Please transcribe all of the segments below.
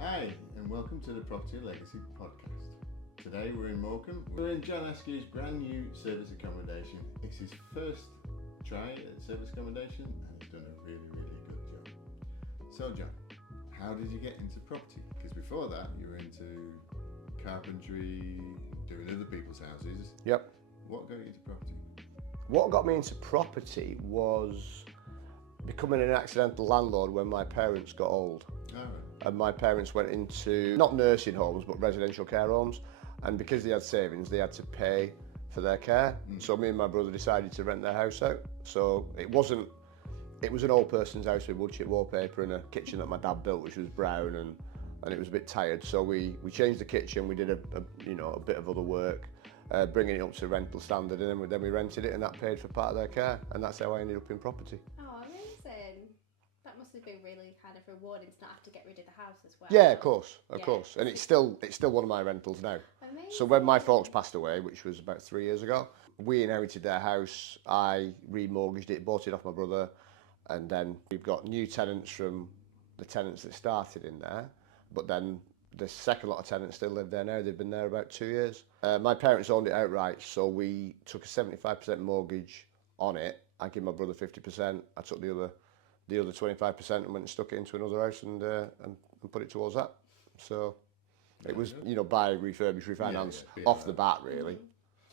Hi, and welcome to the Property Legacy Podcast. Today we're in Morecambe. We're in John Askew's brand new service accommodation. It's his first try at service accommodation and he's done a really good job. So John, how did you get into property? Because before that you were into carpentry, doing other people's houses. Yep. What got you into property? What got me into property was becoming an accidental landlord when my parents got old. Oh, right. And my parents went into, not nursing homes, but residential care homes. And because they had savings, they had to pay for their care. So me and my brother decided to rent their house out. So it was an old person's house with wood chip wallpaper and a kitchen that my dad built, which was brown and it was a bit tired. So we changed the kitchen, we did a bit of other work, bringing it up to rental standard, and then we rented it, and that paid for part of their care. And that's how I ended up in property. Oh, amazing. That must have been really kind of rewarding to not have to get rid of the house as well. Yeah, of course. And it's still one of my rentals now. Amazing. So when my folks passed away, which was about 3 years ago, we inherited their house. I remortgaged it, bought it off my brother, and then we've got new tenants from the tenants that started in there. But then the second lot of tenants still live there now. They've been there about 2 years. My parents owned it outright, so we took a 75% mortgage on it. I gave my brother 50%. I took the other 25% and went and stuck it into another house and put it towards that. So it was, buy, refurbish, refinance off the bat, really.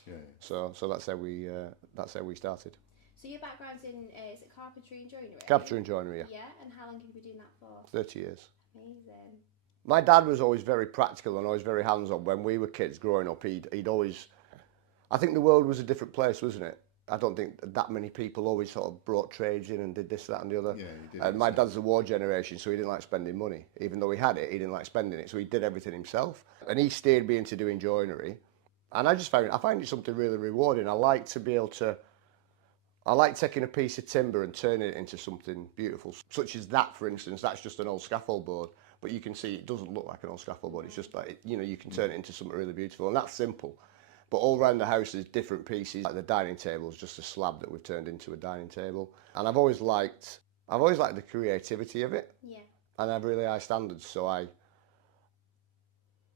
Yeah. So that's how we started. So your background's in is it carpentry and joinery? Carpentry and joinery, yeah. Yeah, and how long have you been doing that for? 30 years. Amazing. My dad was always very practical and always very hands-on. When we were kids growing up, he'd always... I think the world was a different place, wasn't it? I don't think that many people always sort of brought trades in and did this, that and the other. Yeah, he did. And my dad's the war generation, so he didn't like spending money. Even though he had it, he didn't like spending it, so he did everything himself. And he steered me into doing joinery. And I find it something really rewarding. I like taking a piece of timber and turning it into something beautiful, such as that, for instance. That's just an old scaffold board, but you can see it doesn't look like an old scaffold board. It's just like, you can turn it into something really beautiful, and that's simple. But all around the house there's different pieces. Like the dining table is just a slab that we've turned into a dining table, and I've always liked the creativity of it. Yeah. And I have really high standards, so I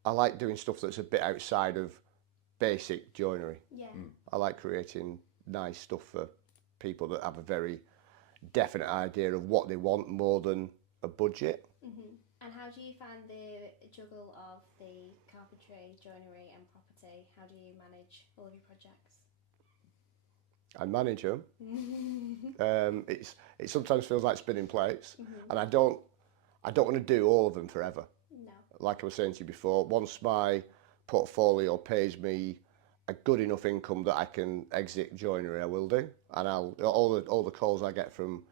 like doing stuff that's a bit outside of basic joinery. Yeah. I like creating nice stuff for people that have a very definite idea of what they want more than a budget. Mhm. And how do you find the juggle of the carpentry, joinery, and property? How do you manage all of your projects? I manage them. It sometimes feels like spinning plates, and I don't want to do all of them forever. No. Like I was saying to you before, once my portfolio pays me a good enough income that I can exit joinery, I will do, and all the calls I get from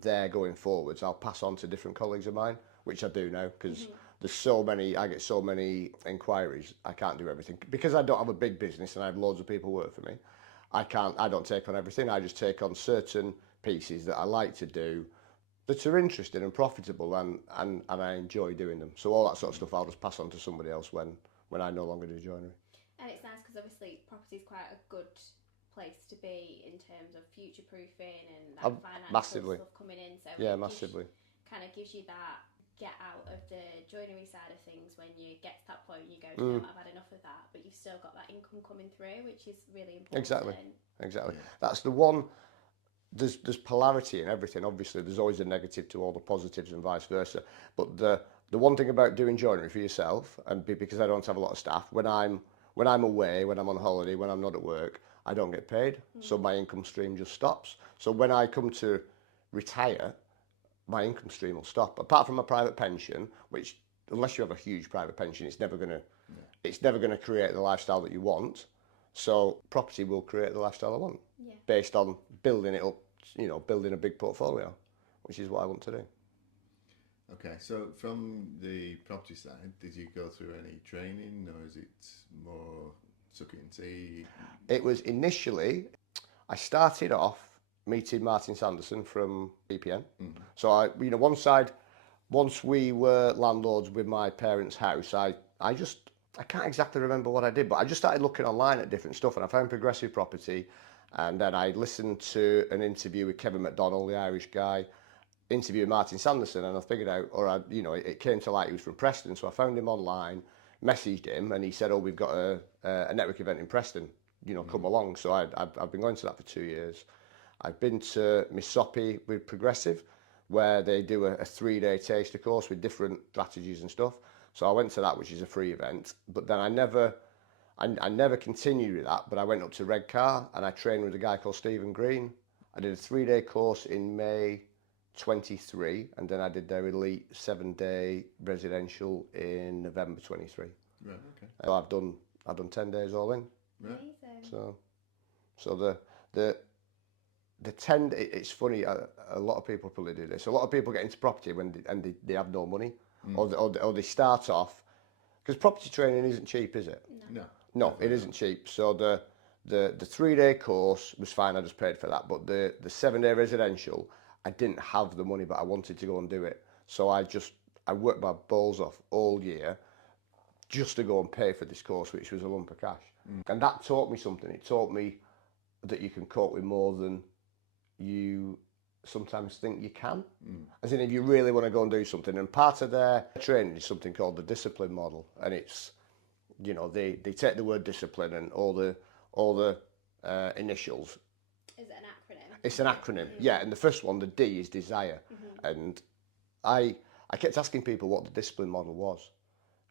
there going forwards, I'll pass on to different colleagues of mine, which I do now, because I get so many inquiries. I can't do everything because I don't have a big business and I have loads of people work for me. I don't take on everything. I just take on certain pieces that I like to do, that are interesting and profitable, and I enjoy doing them. So all that sort of stuff I'll just pass on to somebody else when I no longer do joinery. And it's nice because obviously property is quite a good place to be in terms of future proofing and that financial massively. stuff coming in. So Yeah, massively. Kind of gives you that get out of the joinery side of things when you get to that point and you go, you know what, I've had enough of that, but you've still got that income coming through, which is really important. Exactly. Yeah. That's the one. There's polarity in everything. Obviously, there's always a negative to all the positives and vice versa. But the one thing about doing joinery for yourself, and because I don't have a lot of staff, when I'm away, when I'm on holiday, when I'm not at work, I don't get paid. So my income stream just stops. So when I come to retire, my income stream will stop. Apart from a private pension, which unless you have a huge private pension, it's never gonna create the lifestyle that you want. So property will create the lifestyle I want, based on building it up, building a big portfolio, which is what I want to do. Okay, so from the property side, did you go through any training, or is it more suck it and see? It was initially, I started off meeting Martin Sanderson from BPN. So once we were landlords with my parents' house, I can't exactly remember what I did, but I just started looking online at different stuff, and I found progressive property, and then I listened to an interview with Kevin McDonnell, the Irish guy, interviewing Martin Sanderson, and I figured out, it came to light he was from Preston, so I found him online, messaged him, and he said, "Oh, we've got a network event in Preston, come along." So I've been going to that for 2 years. I've been to Missopi with Progressive, where they do a 3-day taster course with different strategies and stuff. So I went to that, which is a free event, but then I never continued with that, but I went up to Redcar and I trained with a guy called Stephen Green. I did a 3-day course in May 23, and then I did their elite 7-day residential in November 23. Right, okay. So I've done 10 days all in. Right. Amazing. So the 10, it's funny, a lot of people probably do this. A lot of people get into property and they have no money, or they start off, because property training isn't cheap, is it? No, it isn't cheap. So the 3-day course was fine, I just paid for that. But the 7-day residential, I didn't have the money, but I wanted to go and do it. So I worked my balls off all year just to go and pay for this course, which was a lump of cash. And that taught me something. It taught me that you can cope with more than you sometimes think you can. As in, if you really want to go and do something. And part of their training is something called the discipline model. And it's, they take the word discipline and all the initials. Is it an acronym? It's an acronym, yeah. And the first one, the D, is desire. And I kept asking people what the discipline model was,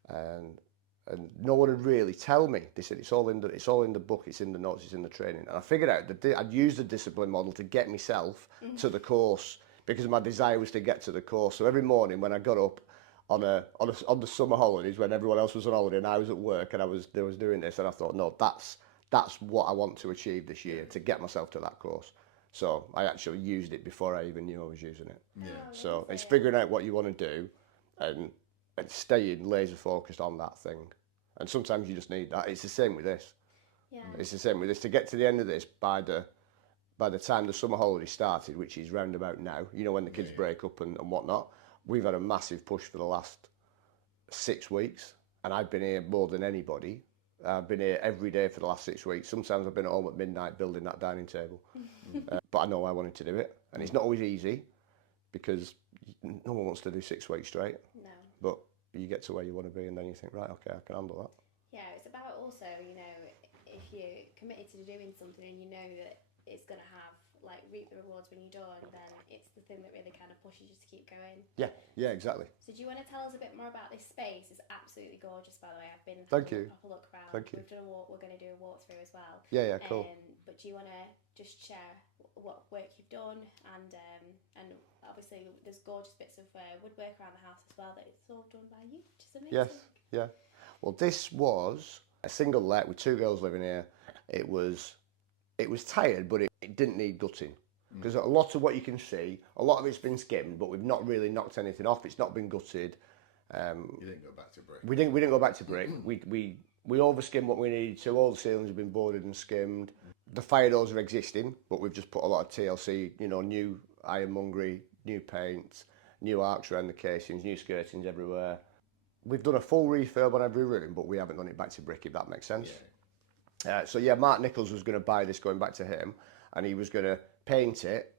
and no one would really tell me. They said it's all in the book, it's in the notes, it's in the training. And I figured out that I'd use the discipline model to get myself to the course, because my desire was to get to the course. So every morning when I got up on the summer holidays, when everyone else was on holiday and I was at work and I was doing this, and I thought, no, that's what I want to achieve this year, to get myself to that course. So I actually used it before I even knew I was using it. Yeah. So it's figuring out what you want to do and staying laser focused on that thing. And sometimes you just need that. It's the same with this. Yeah. It's the same with this. To get to the end of this, by the time the summer holiday started, which is round about now, when the kids break up and whatnot, we've had a massive push for the last 6 weeks. And I've been here more than anybody. I've been here every day for the last 6 weeks. Sometimes I've been at home at midnight building that dining table. But I know I wanted to do it. And it's not always easy, because no one wants to do 6 weeks straight. No. But you get to where you want to be, and then you think, right, okay, I can handle that. Yeah, it's about also, if you're committed to doing something and you know that it's going to reap the rewards when you're done, then it's the thing that really kind of pushes you to keep going. Yeah, exactly. So do you want to tell us a bit more about this space? It's absolutely gorgeous, by the way. I've been Thank having you. a proper look around. Thank you. We've done a walk. We're going to do a walkthrough as well. Yeah, cool. But do you want to just share what work you've done, and obviously there's gorgeous bits of woodwork around the house as well that it's all done by you, which is amazing. Yes, yeah. Well, this was a single let with 2 girls living here. It was tired, but it didn't need gutting. Because a lot of what you can see, a lot of it's been skimmed, but we've not really knocked anything off. It's not been gutted. You didn't go back to brick. We didn't go back to brick. We overskimmed what we needed to. All the ceilings have been boarded and skimmed. The fire doors are existing, but we've just put a lot of TLC, new ironmongery, new paint, new arcs around the casings, new skirtings everywhere. We've done a full refurb on every room, but we haven't done it back to brick, if that makes sense. Yeah. Mark Nichols was going to buy this, going back to him, and he was going to paint it,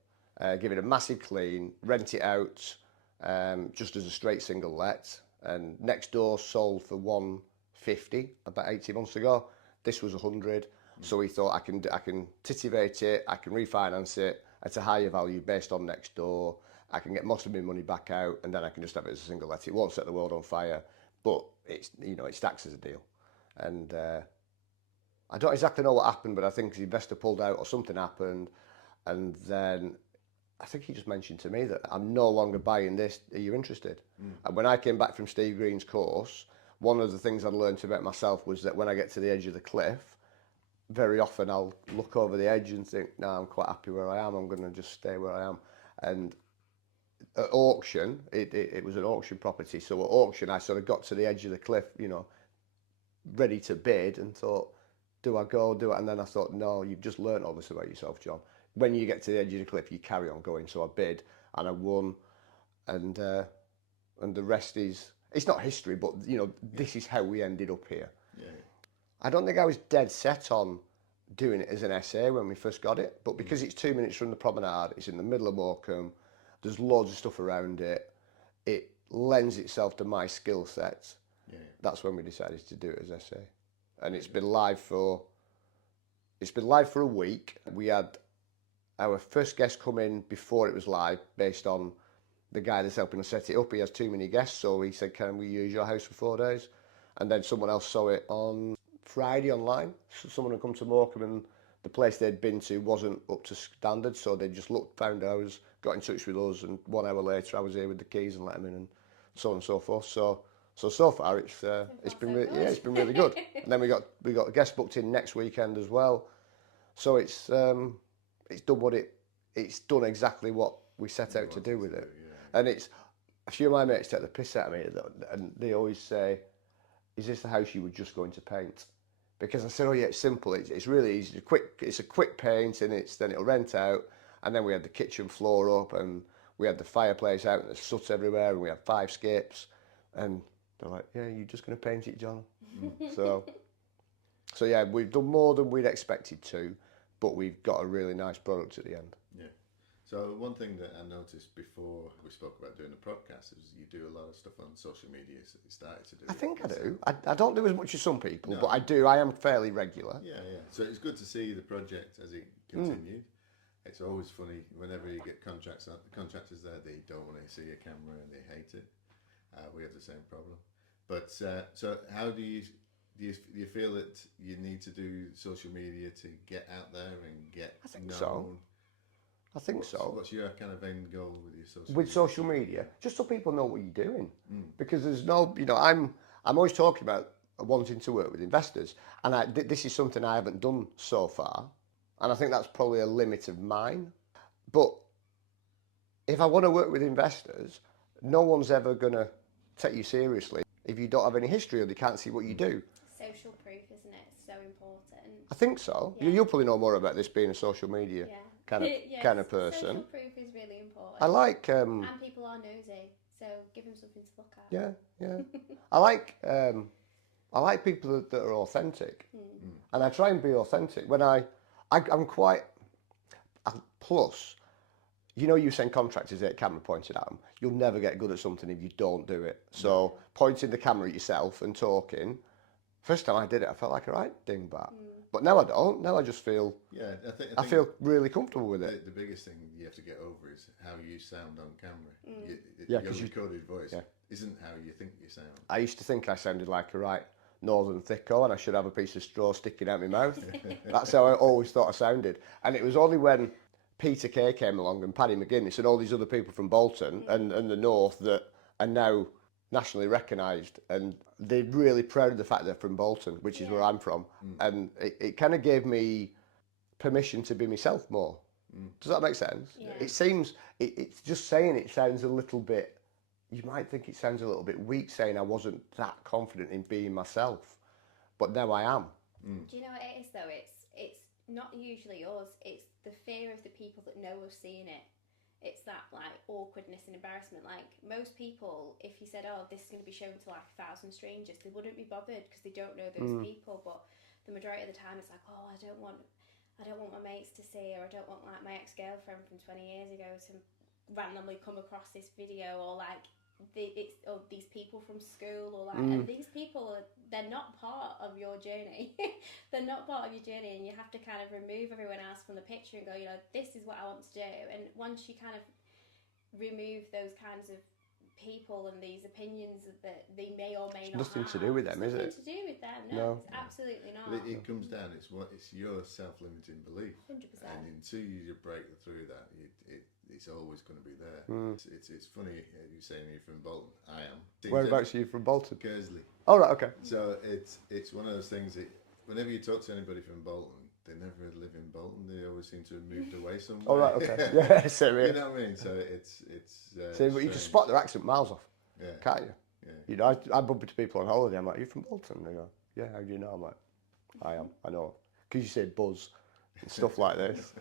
give it a massive clean, rent it out just as a straight single let. And next door sold for 150 about 18 months ago. This was 100. So he thought, I can titivate it, I can refinance it at a higher value based on next door. I can get most of my money back out, and then I can just have it as a single let. It won't set the world on fire, but it stacks as a deal. And I don't exactly know what happened, but I think the investor pulled out or something happened. And then I think he just mentioned to me that I'm no longer buying this. Are you interested? And when I came back from Steve Green's course, one of the things I'd learned about myself was that when I get to the edge of the cliff, very often I'll look over the edge and think, no, I'm quite happy where I am. I'm going to just stay where I am. And at auction, it was an auction property. So at auction, I sort of got to the edge of the cliff, ready to bid, and thought, do I go, do it? And then I thought, no, you've just learnt all this about yourself, John. When you get to the edge of the cliff, you carry on going. So I bid and I won, and the rest is, it's not history, but this is how we ended up here. Yeah. I don't think I was dead set on doing it as an SA when we first got it, but because it's 2 minutes from the promenade, it's in the middle of Morecambe, There's loads of stuff around it. It lends itself to my skill sets. Yeah. That's when we decided to do it as SA. And it's been live for a week. We had our first guest come in before it was live, based on the guy that's helping us set it up. He has too many guests, so he said, can we use your house for 4 days? And then someone else saw it on Friday online. So someone had come to Morecambe and the place they'd been to wasn't up to standard, so they just looked, found ours, got in touch with us, and 1 hour later I was here with the keys and let them in, and so on and so forth. So far it's been really good. And then we got a guest booked in next weekend as well. So it's done done exactly what we set out to do with it. Yeah. And it's, a few of my mates take the piss out of me, and they always say, "Is this the house you were just going to paint?" Because I said, "Oh yeah, it's simple. It's really easy. It's a quick paint, and then it'll rent out." And then we had the kitchen floor up, and we had the fireplace out, and there's soot everywhere, and we had 5 skips, and they're like, "Yeah, you're just going to paint it, John." So yeah, we've done more than we'd expected to, but we've got a really nice product at the end. Yeah. So one thing that I noticed before we spoke about doing the podcast is you do a lot of stuff on social media. So you started to do. I think I do. I don't do as much as some people, but I do. I am fairly regular. Yeah. So it's good to see the project as it continued. It's always funny whenever you get contractors there, they don't want to see a camera and they hate it. We have the same problem. But so how do you feel that you need to do social media to get out there and get known? So. I think so. What's your kind of end goal with your social media? With social media, just so people know what you're doing. Because there's no, I'm always talking about wanting to work with investors, and this is something I haven't done so far, and I think that's probably a limit of mine. But if I want to work with investors, no one's ever going to take you seriously if you don't have any history or they can't see what you do. Social proof, isn't it? It's so important. I think so. Yeah. You'll probably know more about this, being a social media kind of person. Social proof is really important. I like and people are nosy, so give them something to look at. Yeah. I like people that are authentic, and I try and be authentic. When I'm quite. Plus, you send contractors at camera pointed at them. You'll never get good at something if you don't do it. So pointing the camera at yourself and talking. First time I did it, I felt like a right dingbat. But now I don't. Now I just feel. Yeah, I feel really comfortable with it. The biggest thing you have to get over is how you sound on camera. Your recorded voice isn't how you think you sound. I used to think I sounded like a right northern thicko, and I should have a piece of straw sticking out my mouth. That's how I always thought I sounded. And it was only when Peter Kay came along and Paddy McGuinness and all these other people from Bolton and the North that are now nationally recognised, and they're really proud of the fact they're from Bolton, which is where I'm from. And it kind of gave me permission to be myself more. Does that make sense? Yeah. It seems, it's just saying it sounds a little bit, you might think it sounds a little bit weak saying I wasn't that confident in being myself, but now I am. Do you know what it is though? It's not usually us, it's the fear of the people that know of seeing it. It's that like awkwardness and embarrassment. Like most people, if you said, "Oh, this is going to be shown to like 1,000 strangers," they wouldn't be bothered because they don't know those people. But the majority of the time, it's like, "Oh, I don't want my mates to see, or I don't want like my ex-girlfriend from 20 years ago to randomly come across this video, or like these people from school, or like and these people they're not part of your journey. They're not part of your journey, and you have to kind of remove everyone else from the picture and go, this is what I want to do. And once you kind of remove those kinds of people and these opinions that they may or may not nothing have, to do with them, is it? Nothing to do with them. No, it's absolutely not. It comes down. It's your self-limiting belief. 100%. And until you break through that, it's always going to be there. It's funny you saying you're from Bolton. I am. Whereabouts are you from Bolton? Kersley. Oh right, okay. So it's one of those things that whenever you talk to anybody from Bolton, they never live in Bolton. They always seem to have moved away somewhere. Oh right, okay. Yeah, same here. You know what I mean? So it's. But you can spot their accent miles off. Yeah. Can't you? Yeah. I bump into people on holiday. I'm like, "Are you from Bolton?" They go, "Yeah." How do you know? I'm like, "I am. I know." Because you say buzz and stuff like this.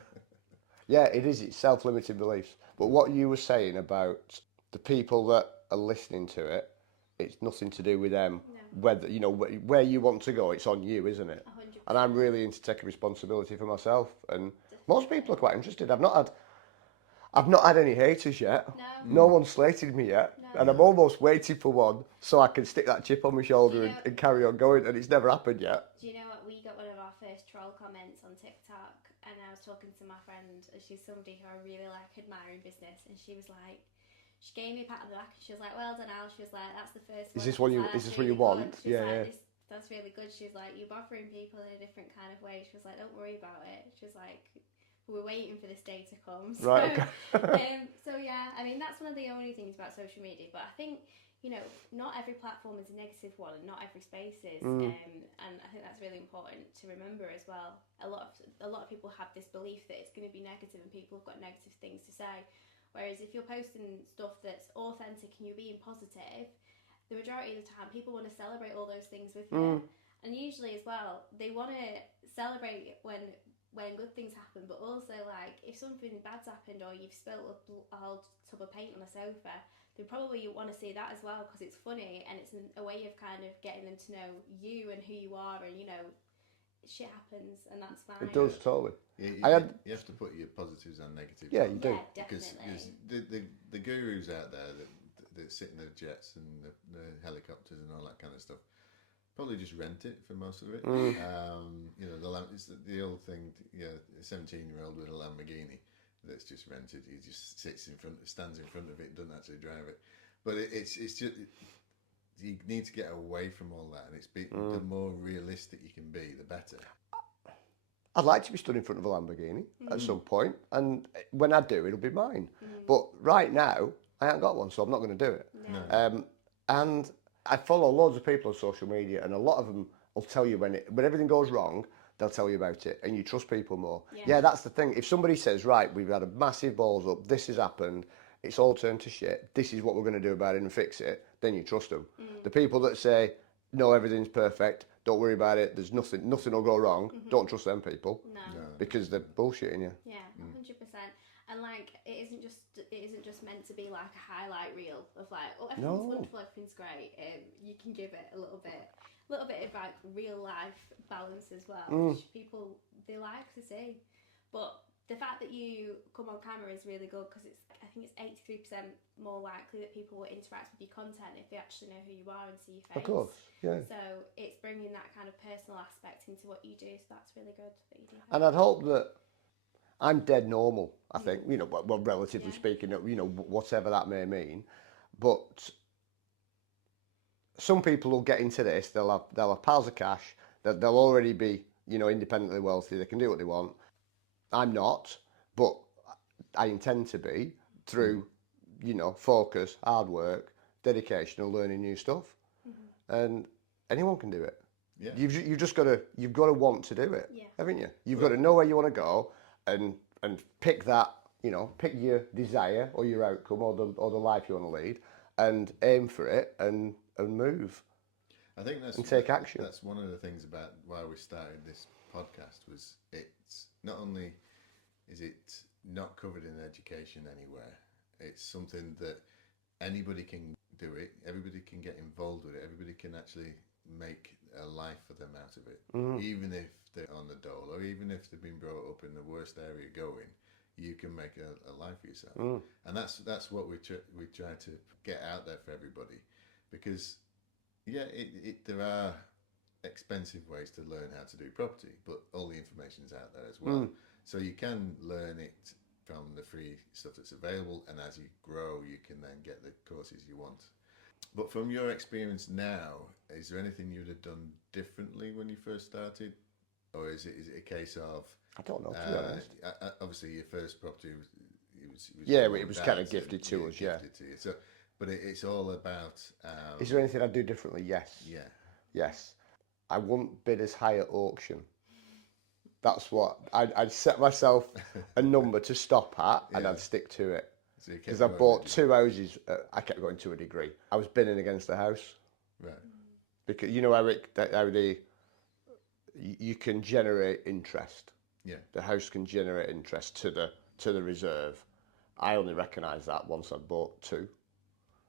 Yeah, it is. It's self-limiting beliefs. But what you were saying about the people that are listening to it, it's nothing to do with them. No. Whether where you want to go, it's on you, isn't it? 100%. And I'm really into taking responsibility for myself. And most people are quite interested. I've not had any haters yet. No one's slated me yet. No. And I'm almost waiting for one so I can stick that chip on my shoulder and carry on going, and it's never happened yet. Do you know what? We got one of our first troll comments on TikTok, and I was talking to my friend. She's somebody who I really admire in business, and she was like, she gave me a pat on the back, and she was like, "Well done, Al." She was like, "That's the first one." Is this what you want? She's Yeah, like, that's really good. She's like, "You're bothering people in a different kind of way." She was like, "Don't worry about it." She was like, "We're waiting for this day to come." So, right. Okay. so yeah, I mean, that's one of the only things about social media. But I think, you know, not every platform is a negative one, and not every space is. And I think that's really important to remember as well. A lot of people have this belief that it's going to be negative, and people have got negative things to say. Whereas if you're posting stuff that's authentic and you're being positive, the majority of the time people want to celebrate all those things with you. And usually as well, they want to celebrate when good things happen, but also like if something bad's happened or you've spilt a whole tub of paint on a sofa, they probably want to see that as well because it's funny and it's a way of kind of getting them to know you and who you are, and you know, shit happens and that's fine. It does, totally. Yeah, you have to put your positives and negatives. Yeah, you do. Yeah, because the gurus out there that sit in the jets and the helicopters and all that kind of stuff probably just rent it for most of it. You know, it's the old thing. Yeah, a 17-year-old with a Lamborghini that's just rented. He just stands in front of it, doesn't actually drive it. But it's just you need to get away from all that, and the more realistic you can be, the better. I'd like to be stood in front of a Lamborghini at some point, and when I do, it'll be mine. But right now, I haven't got one, so I'm not going to do it. No. And I follow loads of people on social media, and a lot of them will tell you when everything goes wrong, they'll tell you about it, and you trust people more. Yeah, that's the thing. If somebody says, right, we've had a massive balls up, this has happened, it's all turned to shit, this is what we're going to do about it and fix it, then you trust them. The people that say, no, everything's perfect, don't worry about it, there's nothing will go wrong, don't trust them people. No. Because they're bullshitting you. Yeah, 100%. And like, it isn't just meant to be like a highlight reel of like, oh, everything's wonderful, everything's great. You can give it a little bit of like real life balance as well, which people they like to see. But the fact that you come on camera is really good because I think it's 83% more likely that people will interact with your content if they actually know who you are and see your face. Of course, yeah. So it's bringing that kind of personal aspect into what you do. So that's really good that you do. And I'd hope that I'm dead normal, I think, you know, well, relatively speaking, you know, whatever that may mean. But some people will get into this, they'll have piles of cash, they'll already be, you know, independently wealthy, they can do what they want. I'm not, but I intend to be through, you know, focus, hard work, dedication and learning new stuff. And anyone can do it. Yeah. You've just got to want to do it, haven't you? You've got to know where you want to go and pick that, you know, pick your desire or your outcome or the life you want to lead and aim for it and move. I think that's and take action. That's one of the things about why we started this podcast was it's not only is it not covered in education anywhere, it's something that anybody can do it, everybody can get involved with it, everybody can actually make a life for them out of it, even if they're on the dole or even if they've been brought up in the worst area going, you can make a life for yourself. And that's what we try to get out there for everybody, because there are expensive ways to learn how to do property, but all the information's out there as well. So you can learn it from the free stuff that's available, and as you grow, you can then get the courses you want. But from your experience now, is there anything you'd have done differently when you first started, or is it a case of? I don't know. To be honest. Obviously, your first property was it was kind of gifted to us. Gifted to you. So, but it's all about. Is there anything I'd do differently? Yes. Yeah. Yes. I wouldn't bid as high at auction. That's what I'd set myself a number to stop at, and I'd stick to it. Because I bought 2 houses. I kept going to a degree. I was bidding against the house. Right. Because you know how you can generate interest. Yeah. The house can generate interest to the reserve. I only recognised that once I'd bought 2.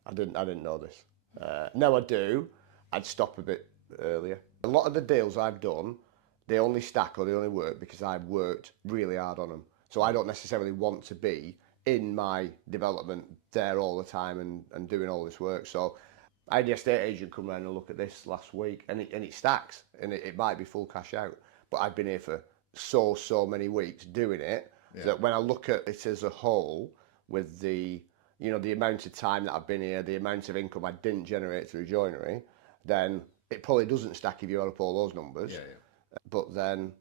I didn't know this. Now I do. I'd stop a bit earlier. A lot of the deals I've done, they only stack or they only work because I've worked really hard on them. So I don't necessarily want to be in my development there all the time and doing all this work. So I had the estate agent come round and look at this last week, and it stacks, and it might be full cash out, but I've been here for so many weeks doing it, that when I look at it as a whole, with the amount of time that I've been here, the amount of income I didn't generate through joinery, then it probably doesn't stack if you add up all those numbers. But then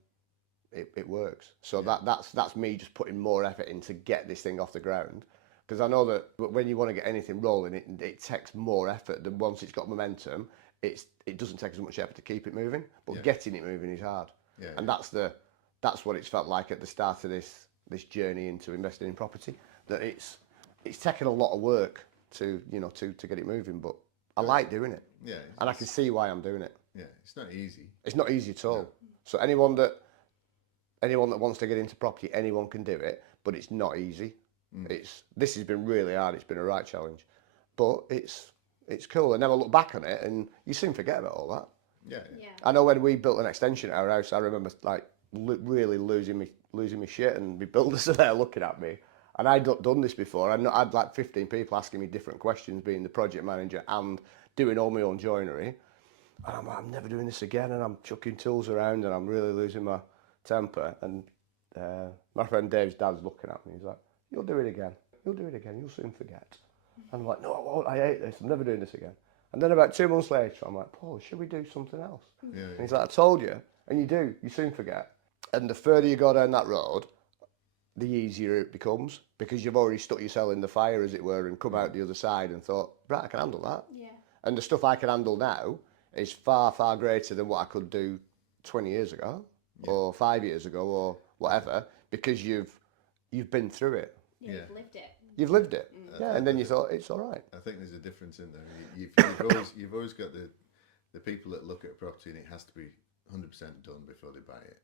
it works. So that's me just putting more effort in to get this thing off the ground. Because I know that when you want to get anything rolling, it takes more effort than once it's got momentum. It doesn't take as much effort to keep it moving, but getting it moving is hard. And that's what it's felt like at the start of this journey into investing in property. That it's taken a lot of work to get it moving, but I like doing it. And I can see why I'm doing it. It's not easy. It's not easy at all. No. So anyone that wants to get into property, anyone can do it, but it's not easy. This has been really hard. It's been a right challenge, but it's cool. And then I look back on it, and you soon forget about all that. I know when we built an extension at our house, I remember like really losing my shit, and my builders are there looking at me. And I'd not done this before. I'd like 15 people asking me different questions, being the project manager and doing all my own joinery. And I'm like, I'm never doing this again, and I'm chucking tools around, and I'm really losing my temper. And my friend Dave's dad's looking at me. He's like, "You'll do it again. You'll do it again. You'll soon forget." And I'm like, "No, I won't. I hate this. I'm never doing this again." And then about 2 months later, I'm like, "Paul, should we do something else?" And he's like, "I told you." And you do. You soon forget. And the further you go down that road, the easier it becomes, because you've already stuck yourself in the fire, as it were, and come out the other side and thought, right, I can handle that. And the stuff I can handle now is far greater than what I could do 20 years ago or 5 years ago or whatever, because you've been through it. You've lived it. You've lived it. And then you thought, it's all right. I think there's a difference in there. You've always got the people that look at a property and it has to be 100% done before they buy it.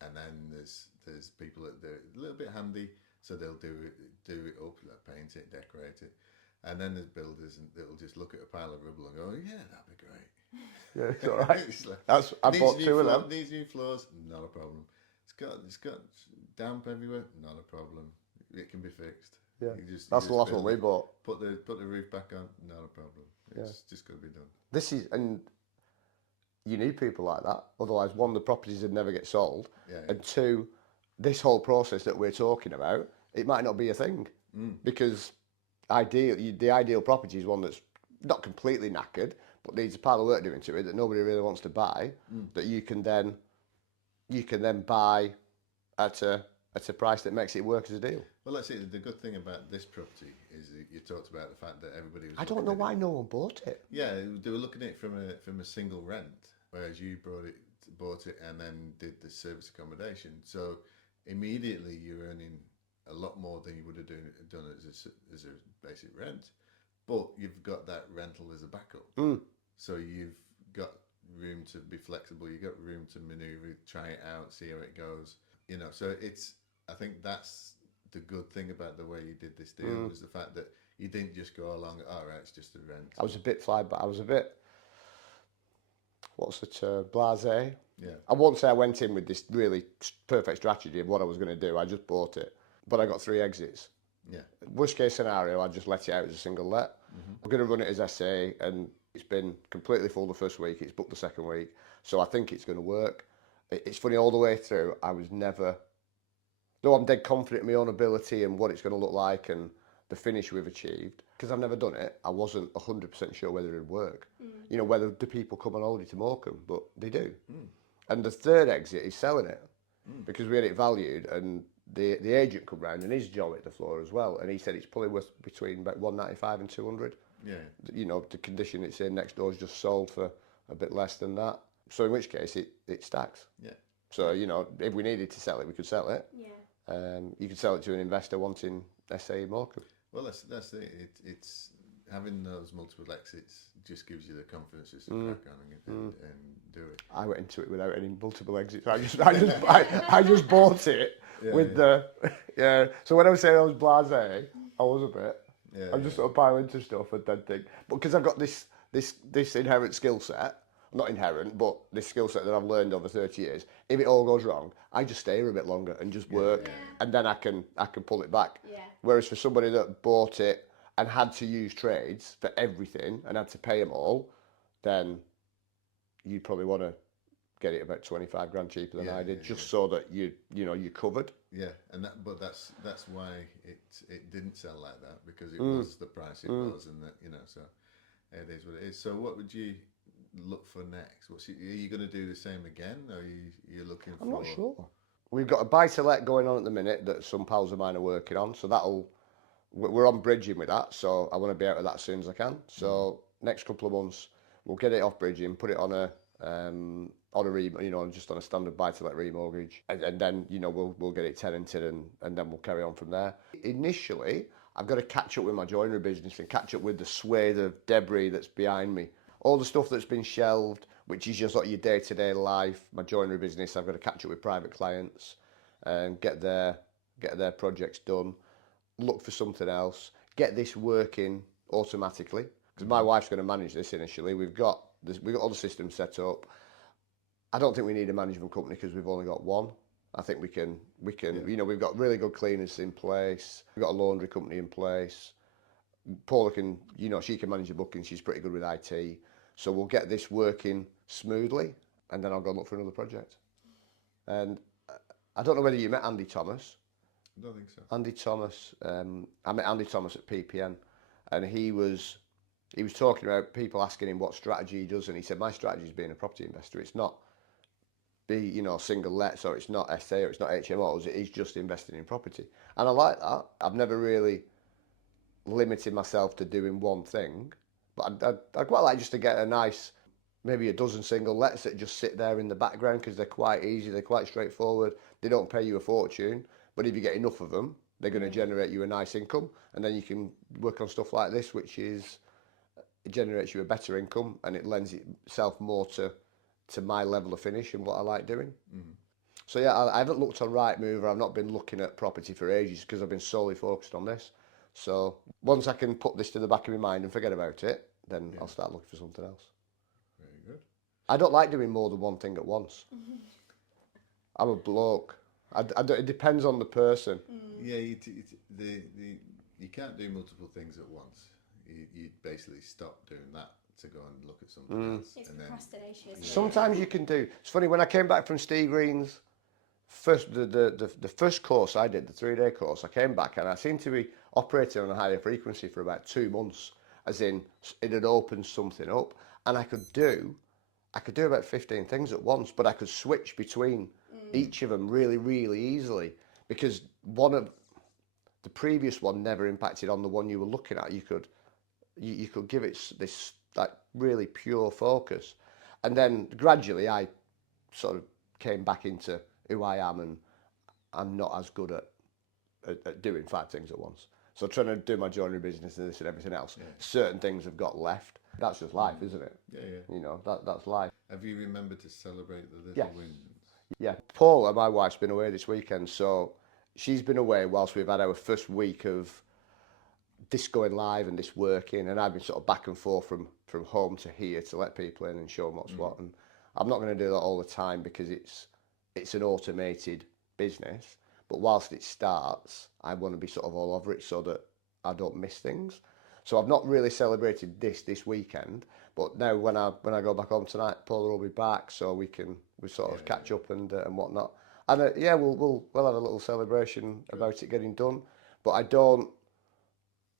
And then there's people that are a little bit handy, so they'll do it up, like paint it, decorate it. And then there's builders that'll just look at a pile of rubble and go, "Yeah, that'd be great." Yeah, it's all right. It's like, I bought 2 of them. These new floors, not a problem. It's got damp everywhere, not a problem. It can be fixed. Yeah, that's the last one we bought. Put the roof back on, not a problem. It's just got to be done. And you need people like that. Otherwise, one, the properties would never get sold, and two, this whole process that we're talking about, it might not be a thing, because the ideal property is one that's not completely knackered, but needs a pile of work doing to it that nobody really wants to buy, that you can then buy at a price that makes it work as a deal. Well, that's it. The good thing about this property is that you talked about the fact that everybody was. I don't know why no one bought it. Yeah, they were looking at it from a single rent, whereas you bought it and then did the service accommodation. So immediately you're earning a lot more than you would have done as a basic rent, but you've got that rental as a backup. So you've got room to be flexible. You've got room to maneuver, try it out, see how it goes. So I think that's the good thing about the way you did this deal, was the fact that you didn't just go along, all right, it's just a rent. I was a bit what's the term, blasé. I won't say I went in with this really perfect strategy of what I was going to do. I just bought it, but I got 3 exits. Worst case scenario, I just let it out as a single let. I'm going to run it as SA, and it's been completely full the first week. It's booked the second week, so I think it's going to work. It's funny, all the way through, I was never, though I'm dead confident in my own ability and what it's going to look like and the finish we've achieved, because I've never done it, I wasn't 100% sure whether it would work. Whether do people come on holiday to Morecambe, but they do. And the third exit is selling it, because we had it valued, and the agent come round and his jaw hit the floor as well, and he said it's probably worth between about 195 and 200. The condition it's in next door is just sold for a bit less than that. So in which case it stacks. So if we needed to sell it, we could sell it. You could sell it to an investor wanting SA Morecambe. Well, that's it. It's having those multiple exits just gives you the confidence just to crack on and do it. I went into it without any multiple exits. I just bought it with the So when I was saying I was blasé, I was a bit. I'm just sort of piling into stuff and then think, but because I've got this inherent skill set not inherent, but this skill set that I've learned over 30 years. If it all goes wrong, I just stay here a bit longer and just work, and then I can pull it back. Yeah. Whereas for somebody that bought it and had to use trades for everything and had to pay them all, then you'd probably want to get it about 25 grand cheaper than I did, just so that you're covered. Yeah, and that's why it didn't sell like that, because it was the price it was, and that so it is what it is. So what would you look for next? Are you going to do the same again, or are you looking for? I'm not sure. We've got a buy-to-let going on at the minute that some pals of mine are working on, so we're on bridging with that, so I want to be out of that as soon as I can. So next couple of months we'll get it off bridging, put it on a just on a standard buy-to-let remortgage, and then we'll get it tenanted, and then we'll carry on from there. Initially, I've got to catch up with my joinery business and catch up with the swathe of debris that's behind me. All the stuff that's been shelved, which is just like your day-to-day life. My joinery business, I've got to catch up with private clients and get their projects done. Look for something else. Get this working automatically, because my wife's going to manage this initially. We've got all the systems set up. I don't think we need a management company because we've only got one. I think we can. We've got really good cleaners in place. We've got a laundry company in place. Paula can, she can manage the booking. She's pretty good with IT. So we'll get this working smoothly, and then I'll go look for another project. And I don't know whether you met Andy Thomas. I don't think so. Andy Thomas. I met Andy Thomas at PPN, and he was talking about people asking him what strategy he does, and he said, my strategy is being a property investor. It's not be, single lets, or it's not SA, or it's not HMOs. It is just investing in property. And I like that. I've never really limited myself to doing one thing, but I'd quite like just to get maybe a dozen single lets that just sit there in the background, because they're quite easy, they're quite straightforward. They don't pay you a fortune, but if you get enough of them, they're going to generate you a nice income, and then you can work on stuff like this, which it generates you a better income, and it lends itself more to my level of finish and what I like doing. Mm-hmm. So yeah, I haven't looked on Rightmove, or I've not been looking at property for ages, because I've been solely focused on this. So once I can put this to the back of my mind and forget about it, then I'll start looking for something else. Very good. I don't like doing more than one thing at once. I'm a bloke. It depends on the person. Yeah, you can't do multiple things at once. You basically stop doing that to go and look at something else. It's procrastination, isn't it? Sometimes you can do. It's funny, when I came back from Steve Green's the first course I did, the 3-day course, I came back and I seemed to be operating on a higher frequency for about 2 months, as in it had opened something up, and I could do about 15 things at once, but I could switch between each of them really, really easily, because the previous one never impacted on the one you were looking at. You could give it this like really pure focus, and then gradually I sort of came back into who I am, and I'm not as good at doing 5 things at once. So trying to do my joinery business and this and everything else, certain things have got left. That's just life, isn't it? Yeah. That's life. Have you remembered to celebrate the little wins? Yeah. Paula, my wife's been away this weekend, so she's been away whilst we've had our first week of this going live and this working, and I've been sort of back and forth from home to here to let people in and show them what's what. And I'm not going to do that all the time, because it's an automated business. But whilst it starts, I want to be sort of all over it so that I don't miss things. So I've not really celebrated this weekend, but now when I go back home tonight, Paula will be back, so we sort of catch up and whatnot. And we'll have a little celebration about it getting done. But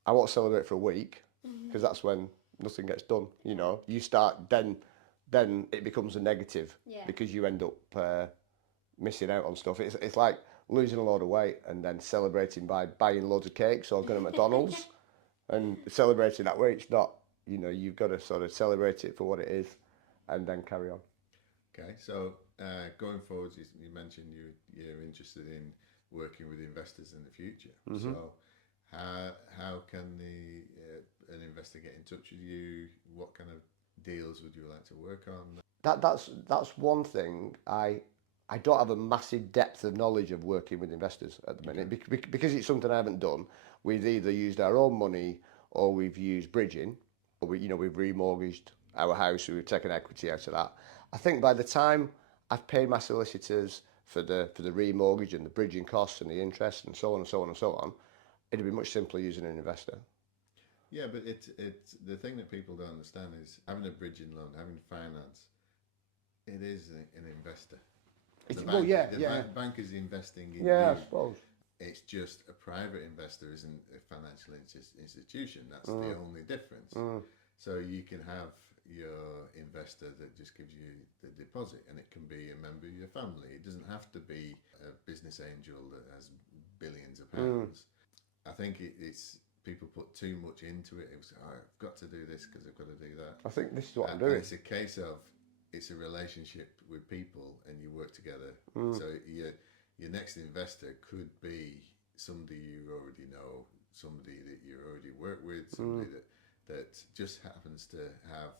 I won't celebrate for a week, because that's when nothing gets done. You start, then it becomes a negative, because you end up missing out on stuff. It's like losing a load of weight and then celebrating by buying loads of cakes or going to McDonald's and celebrating that way. It's not, you've got to sort of celebrate it for what it is and then carry on. Okay, so going forward, you mentioned you're interested in working with investors in the future. So how can an investor get in touch with you? What kind of deals would you like to work on? That's one thing. I don't have a massive depth of knowledge of working with investors at the minute, because it's something I haven't done. We've either used our own money, or we've used bridging, or we've remortgaged our house, we've taken equity out of that. I think by the time I've paid my solicitors for the remortgage and the bridging costs and the interest and so on and so on and so on, it'd be much simpler using an investor. Yeah, but it's the thing that people don't understand is having a bridging loan, having finance. It is an investor. The bank is investing in you. I suppose. It's just a private investor isn't a financial institution. That's the only difference. So you can have your investor that just gives you the deposit, and it can be a member of your family. It doesn't have to be a business angel that has billions of pounds. I think it's people put too much into it. It was, I've got to do this because I've got to do that. I think this is what I'm doing. It's a case of it's a relationship with people, and you work together. So your next investor could be somebody you already know, somebody that you already work with, somebody that just happens to have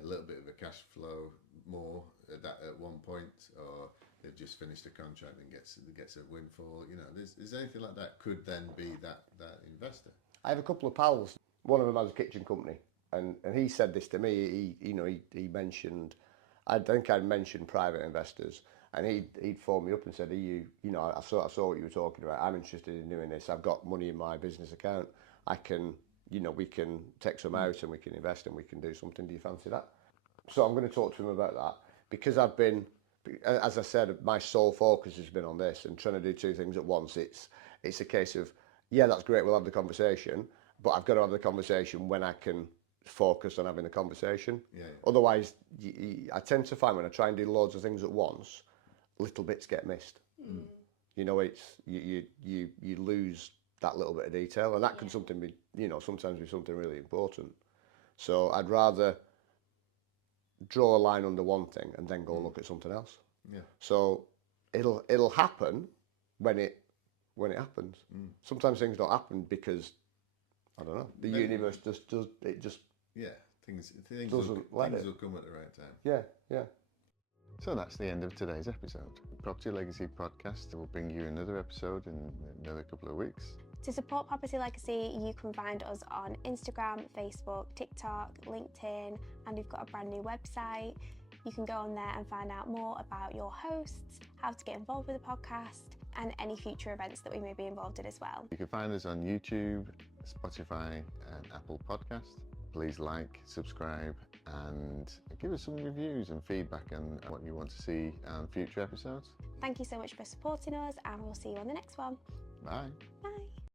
a little bit of a cash flow more at one point, or they've just finished a contract and gets a windfall. You know, there's anything like that could then be that investor. I have a couple of pals. One of them has a kitchen company, and he said this to me. He mentioned, I think I'd mentioned private investors, and he'd phoned me up and said, I saw what you were talking about. I'm interested in doing this. I've got money in my business account. I can, we can take some out and we can invest and we can do something. Do you fancy that? So I'm going to talk to him about that, because I've been, as I said, my sole focus has been on this and trying to do two things at once. It's a case of, yeah, that's great, we'll have the conversation, but I've got to have the conversation when I can focus on having the conversation. Yeah. Otherwise, I tend to find when I try and do loads of things at once, little bits get missed. It's you lose that little bit of detail, and that can sometimes be something really important. So I'd rather draw a line under one thing and then go look at something else. Yeah. So it'll happen when it happens. Sometimes things don't happen because I don't know. The universe just things doesn't will come at the right time. Yeah. So that's the end of today's episode. The Property Legacy podcast will bring you another episode in another couple of weeks. To support Property Legacy, you can find us on Instagram, Facebook, TikTok, LinkedIn, and we've got a brand new website. You can go on there and find out more about your hosts, how to get involved with the podcast, and any future events that we may be involved in as well. You can find us on YouTube, Spotify, and Apple Podcasts. Please like, subscribe, and give us some reviews and feedback on what you want to see on future episodes. Thank you so much for supporting us, and we'll see you on the next one. Bye. Bye.